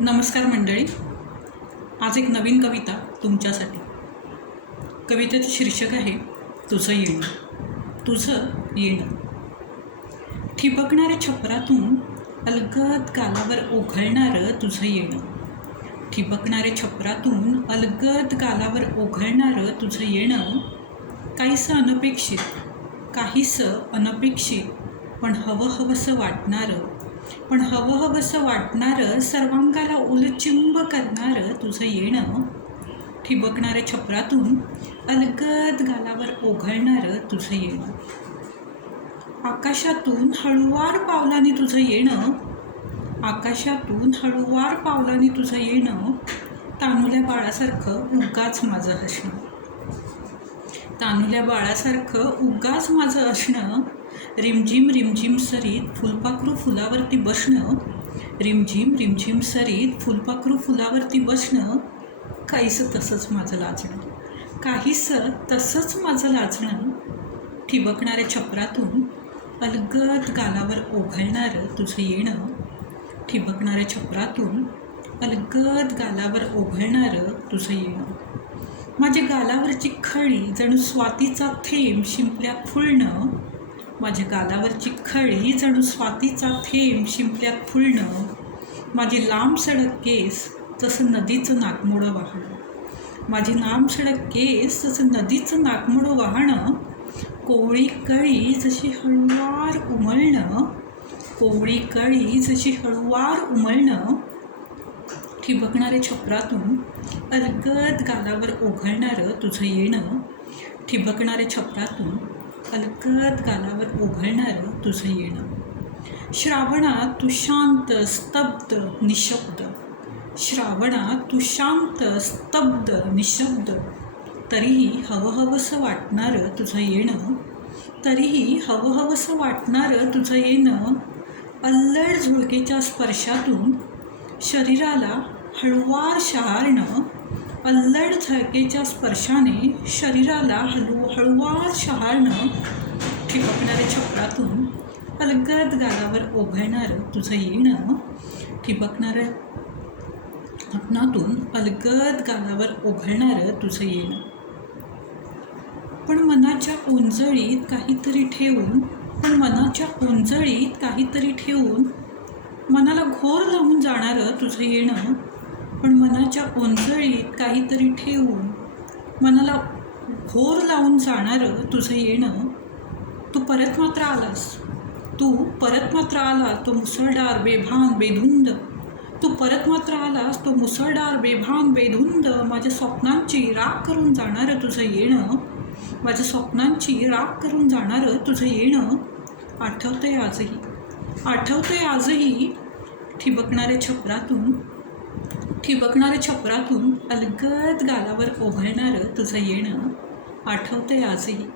नमस्कार मंडळी. आज एक नवीन कविता तुमच्यासाठी. कवितेचं शीर्षक आहे तुझं येणं तुझं येणं. ठिबकणाऱ्या छपरातून अलगद गालावर ओघळणारं तुझं येणं. ठिबकणाऱ्या छपरातून अलगद गालावर ओघळणारं तुझं येणं. काहीसं अनपेक्षित काहीसं अनपेक्षित पण हवं हवंसं वाटणारं पण हवं हवंसं वाटणारं सर्वांगाला उलचिंब करणारं तुझं येणं ठिबकणाऱ्या छपरातून अलगद गालावर ओघळणारं तुझं येणं. आकाशातून हळुवार पावलाने तुझं येणं आकाशातून हळुवार पावलाने तुझं येणं तानुल्या बाळासारखं उगाच माझं हसणं. तानुल्या बाळासारखं उगाच माझं असणं रिमझिम रिमझिम सरीत फुलपाखरू फुलावरती बसणं. रिमझिम रिमझिम सरीत फुलपाखरू फुलावरती बसणं. काहीसं तसंच माझं लाजणं. काहीसं तसंच माझं लाजणं. ठिबकणाऱ्या छपरातून अलगद गालावर ओघळणारं तुझं येणं. ठिबकणाऱ्या छपरातून अलगद गालावर ओघळणारं तुझं येणं. माझ्या गालावरची खळी जणू स्वातीचा थेंब शिंपल्या फुलणं. माझ्या गालावरची खळी जणू स्वातीचा थेंब शिंपल्यात फुलणं. माझे लांब सडक केस जसं नदीचं नाकमोडं वाहणं. माझे लांब सडक केस जसं नदीचं नाकमोडं वाहणं. कोवळी कळी जशी हळुवार उमळणं कोवळी कळी जशी हळुवार उमळणं ठिबकणाऱ्या छपरातून अलगद गालावर ओघळणारं तुझं येणं. ठिबकणाऱ्या छपरातून अलगद गालावर ओघळणारं तुझं येणं. श्रावणात तू शांत स्तब्ध निशब्द. श्रावणात तू शांत स्तब्ध निशब्द. तरीही हवहवसं वाटणारं तुझं येणं तरीही हवहवसं वाटणारं तुझं येणं अल्लड झुळकेच्या स्पर्शातून शरीराला हळुवार शहारणं अल्लड झळकेच्या स्पर्शाने शरीराला हलू हळूवार शहाळणं ठिबकणाऱ्या छपरातून अलगद गालावर ओघळणारं तुझं येणं ठिबकणाऱ्या अपनातून अलगद गालावर ओघळणारं तुझं येणं. पण मनाच्या ओंजळीत काहीतरी ठेवून पण मनाच्या ओंजळीत काहीतरी ठेवून मनाला घोर लावून जाणारं तुझं येणं पण मनाच्या ओंजळीत काहीतरी ठेवून मनाला भोर लावून जाणारं तुझं येणं तू परत मात्र आलास. तू परत मात्र आला तो मुसळधार बेभान बेधुंद. तू परत मात्र आलास तो मुसळधार बेभान बेधुंद. माझ्या स्वप्नांची राग करून जाणारं तुझं येणं माझ्या स्वप्नांची राग करून जाणारं तुझं येणं आठवतंय आजही. आठवतंय आजही ठिबकणाऱ्या छपरातून ठिबकणाऱ्या छपरातून अलगद गालावर ओघळणारं तुझं येणं आठवतंय आजही.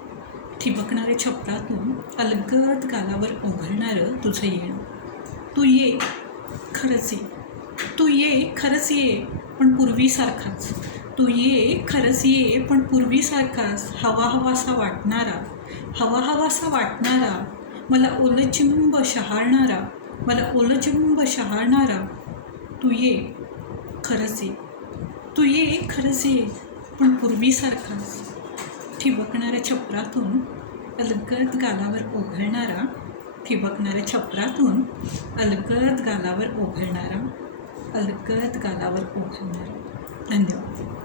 ठिबकणाऱ्या छपरातून अलगद गालावर ओघळणारं तुझं येणं. तू ये खरंच ये. तू ये खरंच ये पण पूर्वीसारखाच. तू ये खरंच ये पण पूर्वीसारखाच. हवा हवासा वाटणारा हवा हवासा वाटणारा मला ओलचिंब शहारणारा मला ओलचिंब शहारणारा तू ये खरंच ये तू ये खरंच ये. पण पूर्वीसारखाच ठिबकणाऱ्या छपरातून अलगद गालावर ओघळणारा ठिबकणाऱ्या छपरातून अलगद गालावर ओघळणारा अलगद गालावर ओघळणारा. धन्यवाद.